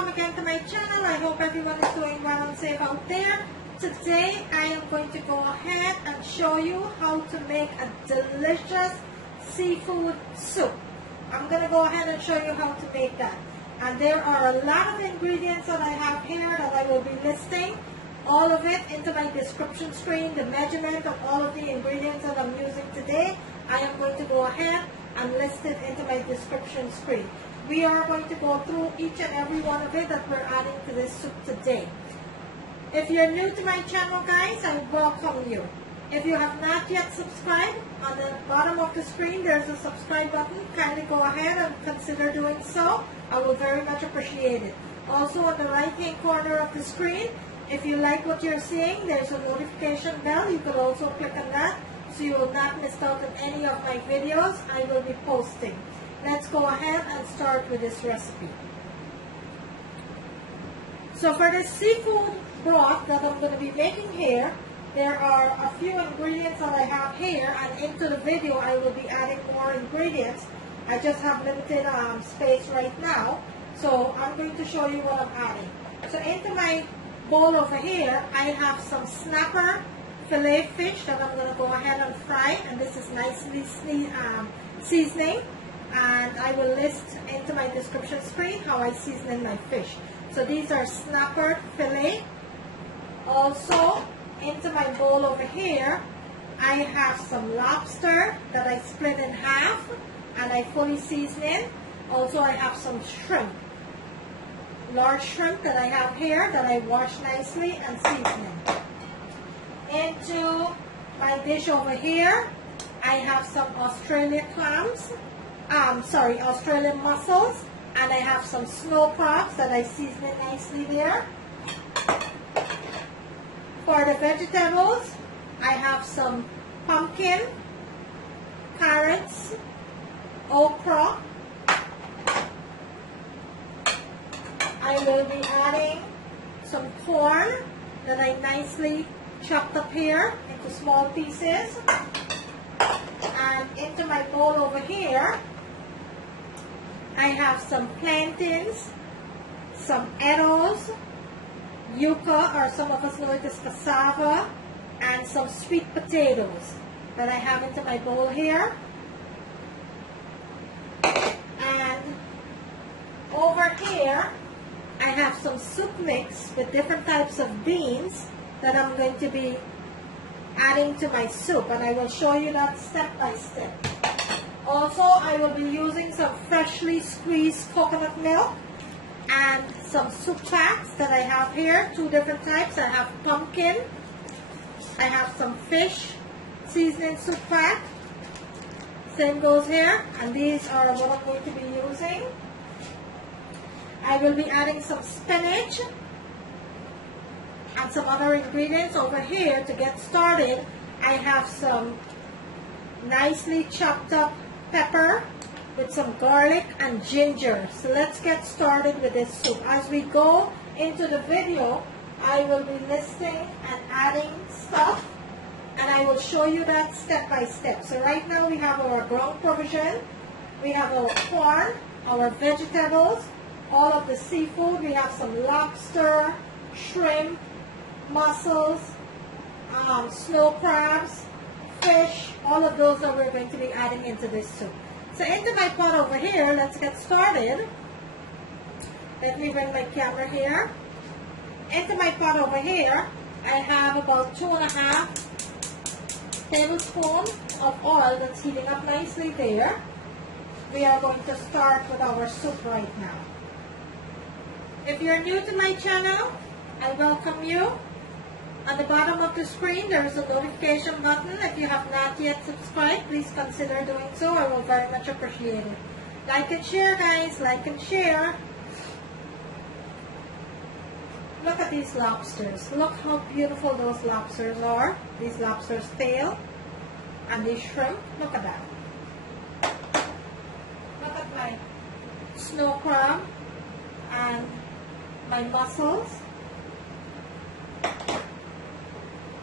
welcome again to my channel. I hope everyone is doing well and safe out there. Today I am going to go ahead and show you how to make a delicious seafood soup. I'm going to go ahead and show you how to make that. And there are a lot of ingredients that I have here that I will be listing all of it into my description screen, the measurement of all of the ingredients that I'm using today. I am going to go ahead and list it into my description screen. We are going to go through each and every one of it that we're adding to this soup today. If you're new to my channel, guys, I welcome you. If you have not yet subscribed, on the bottom of the screen there's a subscribe button. Kindly go ahead and consider doing so. I will very much appreciate it. Also on the right hand corner of the screen, if you like what you're seeing, there's a notification bell. You could also click on that so you will not miss out on any of my videos I will be posting. Let's go ahead and start with this recipe. So for this seafood broth that I'm going to be making here, there are a few ingredients that I have here, and into the video I will be adding more ingredients. I just have limited space right now, so I'm going to show you what I'm adding. So into my bowl over here, I have some snapper fillet fish that I'm going to go ahead and fry, and this is nicely seasoning. And I will list into my description screen how I season my fish. So these are snapper fillet. Also, into my bowl over here, I have some lobster that I split in half and I fully season in. Also, I have some shrimp, large shrimp that I have here that I wash nicely and season in. Into my dish over here, I have some Australian clams. Australian mussels, and I have some snow crabs that I season it nicely there. For the vegetables, I have some pumpkin, carrots, okra. I will be adding some corn that I nicely chopped up here into small pieces. And into my bowl over here, I have some plantains, some arrows, yuca, or some of us know it as cassava, and some sweet potatoes that I have into my bowl here. And over here, I have some soup mix with different types of beans that I'm going to be adding to my soup, and I will show you that step by step. Also, I will be using some freshly squeezed coconut milk and some soup packs that I have here, two different types. I have pumpkin, I have some fish seasoning soup pack, same goes here, and these are what I'm going to be using. I will be adding some spinach and some other ingredients over here. To get started, I have some nicely chopped up pepper with some garlic and ginger. So let's get started with this soup. As we go into the video, I will be listing and adding stuff, and I will show you that step by step. So right now we have our ground provision, we have our corn, our vegetables, all of the seafood. We have some lobster, shrimp, mussels, snow crabs, fish, all of those that we're going to be adding into this soup. So into my pot over here, let's get started. Let me bring my camera here. Into my pot over here, I have about 2.5 tablespoons of oil that's heating up nicely there. We are going to start with our soup right now. If you're new to my channel, I welcome you. On the bottom of the screen, there is a notification button. If you have not yet subscribed, please consider doing so. I will very much appreciate it. Like and share, guys. Like and share. Look at these lobsters. Look how beautiful those lobsters are. These lobsters tail. And these shrimp. Look at that. Look at my snow crab and my mussels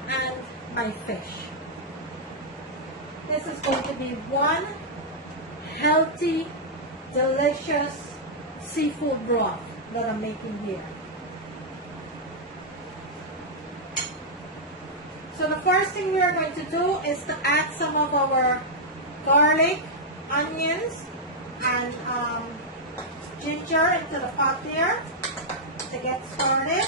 and my fish. This is going to be one healthy, delicious seafood broth. that I'm making here. So the first thing we are going to do is to add some of our garlic, onions, and ginger into the pot there to get started.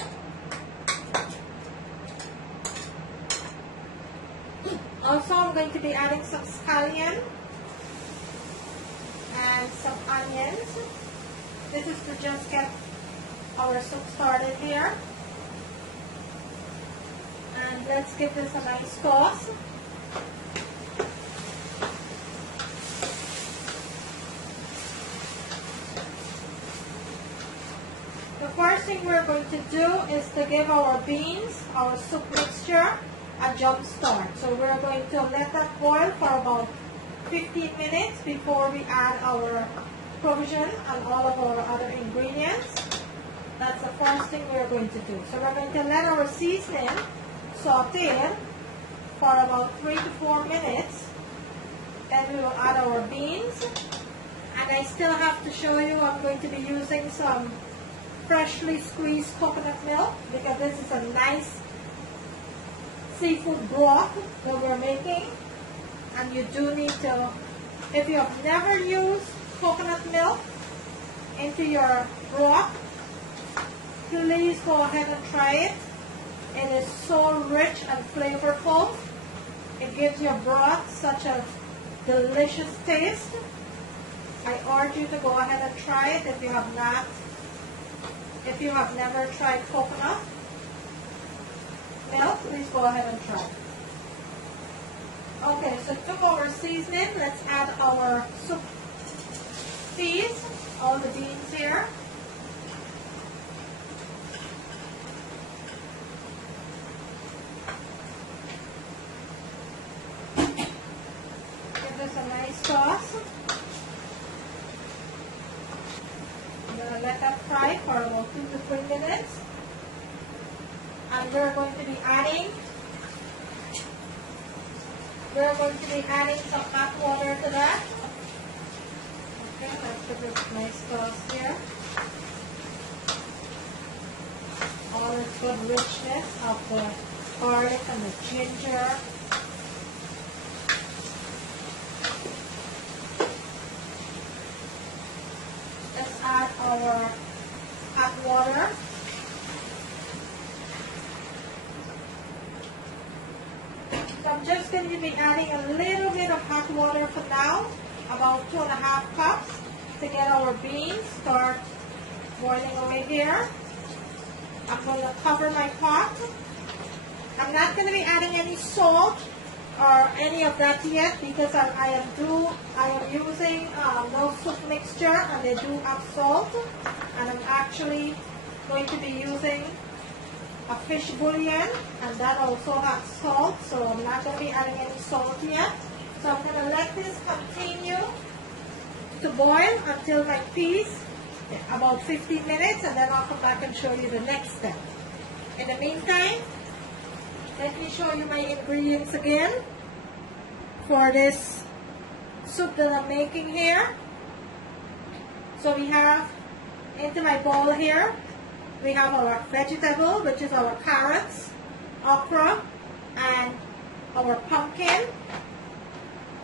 Also, I'm going to be adding some scallion and some onions. This is to just get our soup started here. And let's give this a nice toss. The first thing we're going to do is to give our beans, our soup mixture, a jump start. So we're going to let that boil for about 15 minutes before we add our provision and all of our other ingredients. That's the first thing we're going to do. So we're going to let our seasoning saute for about 3 to 4 minutes. Then we will add our beans. And I still have to show you, I'm going to be using some freshly squeezed coconut milk because this is a nice seafood broth that we're making. And you do need to, if you have never used coconut milk into your broth, please go ahead and try it. It is so rich and flavorful. It gives your broth such a delicious taste. I urge you to go ahead and try it if you have not, if you have never tried coconut milk, please go ahead and try it. Okay, so to our seasoning, let's add our soup peas, all the beans here. Give this a nice toss. I'm going to let that fry for about 2 to 3 minutes. And we're going to be adding some hot water to that. Okay, let's give this a nice toss here. All this good richness of the garlic and the ginger. Let's add our hot water. So I'm just going to be adding a little bit of hot water for now, about 2.5 cups, to get our beans start boiling away here. I'm going to cover my pot. I'm not going to be adding any salt or any of that yet because I am using no soup mixture and they do have salt, and I'm actually going to be using a fish bouillon and that also has salt, so I'm not going to be adding any salt yet. So I'm going to let this continue to boil until my peas, about 15 minutes, and then I'll come back and show you the next step. In the meantime, let me show you my ingredients again for this soup that I'm making here. So we have, into my bowl here, we have our vegetable, which is our carrots, okra, and our pumpkin.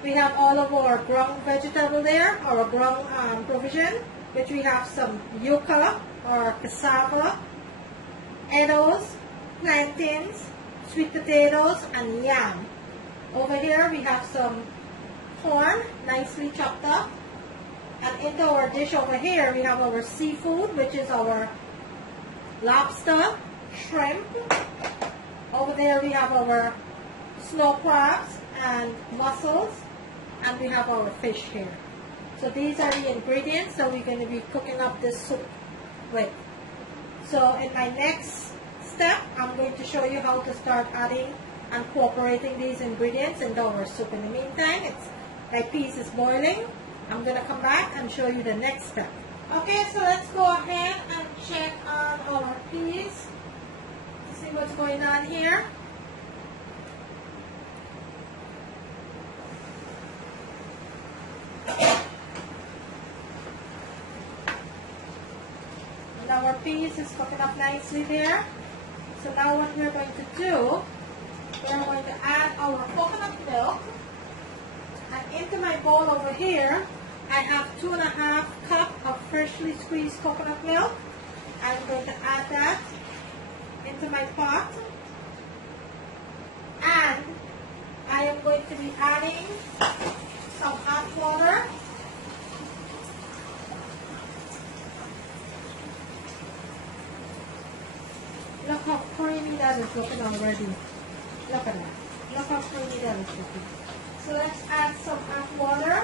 We have all of our ground vegetable there, our ground provision, which we have some yuca or cassava, edos, plantains, sweet potatoes, and yam. Over here we have some corn, nicely chopped up. And into our dish over here we have our seafood, which is our lobster, shrimp. Over there we have our snow crabs and mussels, and we have our fish here. So these are the ingredients that we're going to be cooking up this soup with. So in my next step, I'm going to show you how to start adding and incorporating these ingredients into our soup. In the meantime, my peas is boiling. I'm going to come back and show you the next step. Okay, so let's go ahead and check on our peas to see what's going on here. And our peas is cooking up nicely there. So now what we're going to do, we're going to add our coconut milk. And into my bowl over here, I have 2.5 cups of freshly squeezed coconut milk. I'm going to add that into my pot. And I am going to be adding some hot water. Look how creamy that is looking already. Look at that. Look how creamy that is looking. So let's add some hot water.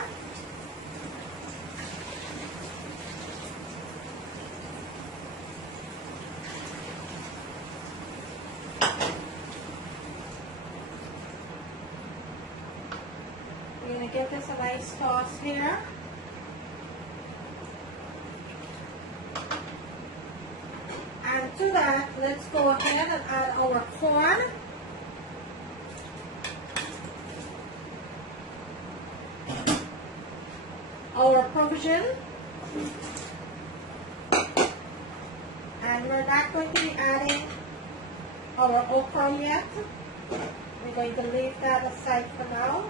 We're going to give this a nice toss here. And to that, let's go ahead and add our corn. Our provision. And we're not going to be adding our okra yet. We're going to leave that aside for now.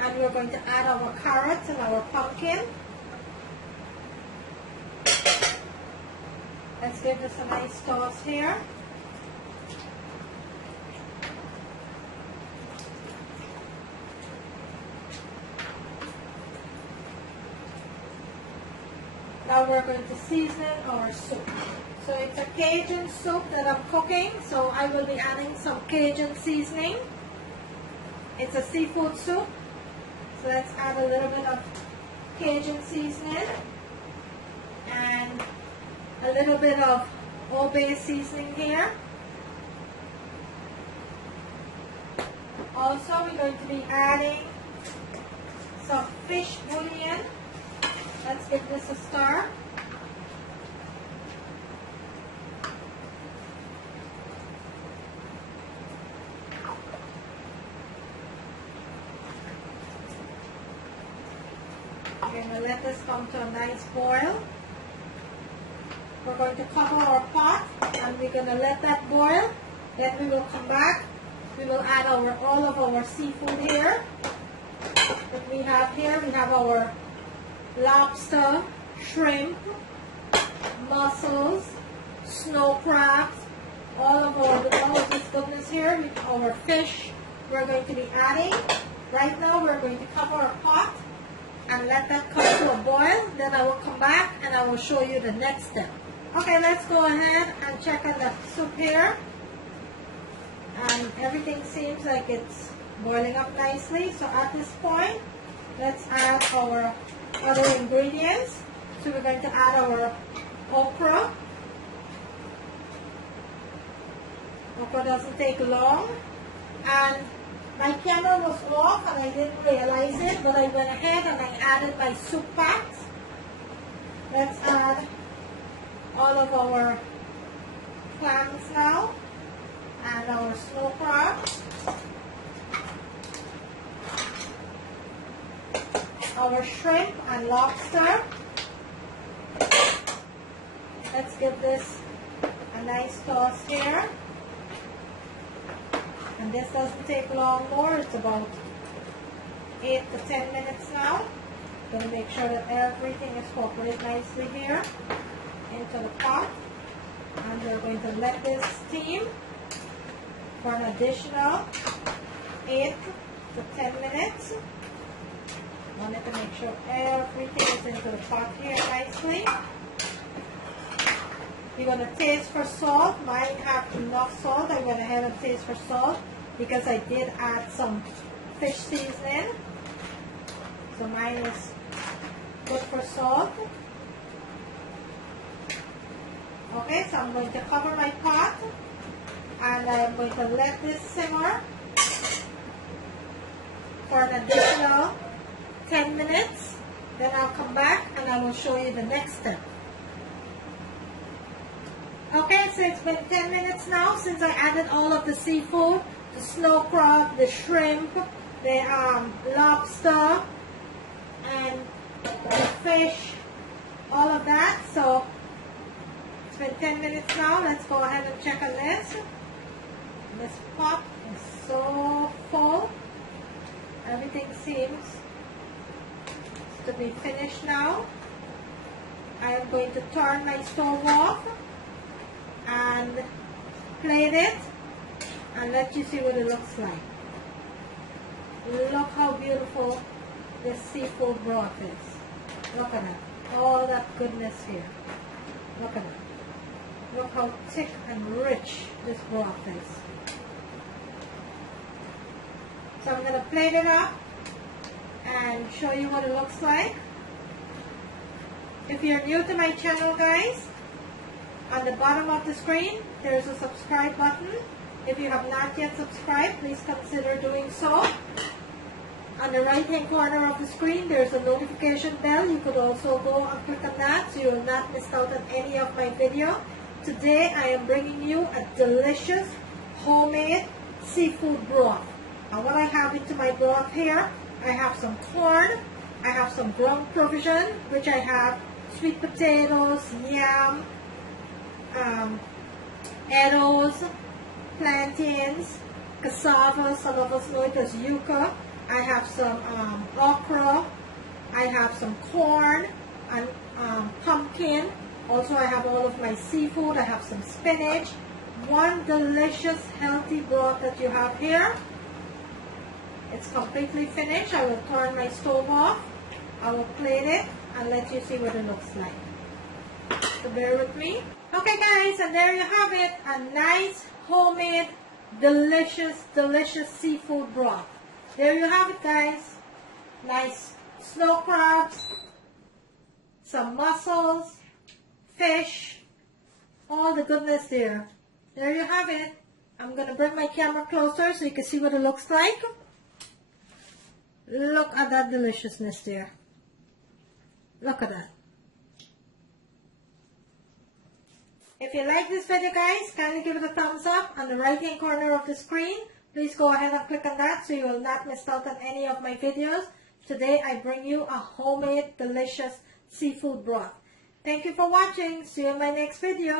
And we're going to add our carrots and our pumpkin. Let's give this a nice toss here. Now we're going to season our soup. So it's a Cajun soup that I'm cooking, so I will be adding some Cajun seasoning. It's a seafood soup, so let's add a little bit of Cajun seasoning and a little bit of Old Bay seasoning here. Also, we're going to be adding some fish bouillon. Let's give this a stir. We're going to let this come to a nice boil. We're going to cover our pot and we're going to let that boil. Then we will come back. We will add all of our seafood here that we have here. We have our lobster, shrimp, mussels, snow crabs, all of this goodness here with our fish we're going to be adding. Right now we're going to cover our pot and let that come to a boil. Then I will come back and I will show you the next step. Okay, let's go ahead and check on the soup here. And everything seems like it's boiling up nicely. So at this point, let's add our other ingredients. So we're going to add our okra. Okra doesn't take long. And my camera was off and I didn't realize it, but I went ahead and I added my soup packs. Let's add all of our clams now and our snow crab, our shrimp and lobster. Let's give this a nice toss here. And this doesn't take long more, it's about 8 to 10 minutes now. Going to make sure that everything is cooked nicely here into the pot. And we're going to let this steam for an additional 8 to 10 minutes. Wanted to make sure everything is into the pot here nicely. You're going to taste for salt. Mine have enough salt. I went ahead and taste for salt because I did add some fish seasoning. So mine is good for salt. Okay, so I'm going to cover my pot and I'm going to let this simmer for an additional 10 minutes. Then I'll come back and I will show you the next step. Okay, so it's been 10 minutes now since I added all of the seafood, the snow crab, the shrimp, the lobster, and the fish, all of that. So been 10 minutes now. Let's go ahead and check on this. This pot is so full. Everything seems to be finished now. I am going to turn my stove off and plate it and let you see what it looks like. Look how beautiful this seafood broth is. Look at that. All that goodness here. Look at that. Look how thick and rich this broth is. So I'm going to plate it up and show you what it looks like. If you're new to my channel, guys, on the bottom of the screen, there's a subscribe button. If you have not yet subscribed, please consider doing so. On the right hand corner of the screen, there's a notification bell. You could also go and click on that so you will not miss out on any of my video. Today, I am bringing you a delicious homemade seafood broth. And what I have into my broth here, I have some corn, I have some ground provision, which I have sweet potatoes, yam, arrows, plantains, cassava, some of us know it as yuca. I have some okra, I have some corn and pumpkin. Also, I have all of my seafood. I have some spinach. One delicious, healthy broth that you have here. It's completely finished. I will turn my stove off. I will plate it and let you see what it looks like. So bear with me. Okay, guys, and there you have it. A nice, homemade, delicious, delicious seafood broth. There you have it, guys. Nice snow crabs, some mussels, fish, all the goodness there. There you have it. I'm going to bring my camera closer so you can see what it looks like. Look at that deliciousness there. Look at that. If you like this video, guys, kindly give it a thumbs up on the right hand corner of the screen. Please go ahead and click on that so you will not miss out on any of my videos. Today I bring you a homemade delicious seafood broth. Thank you for watching. See you in my next video.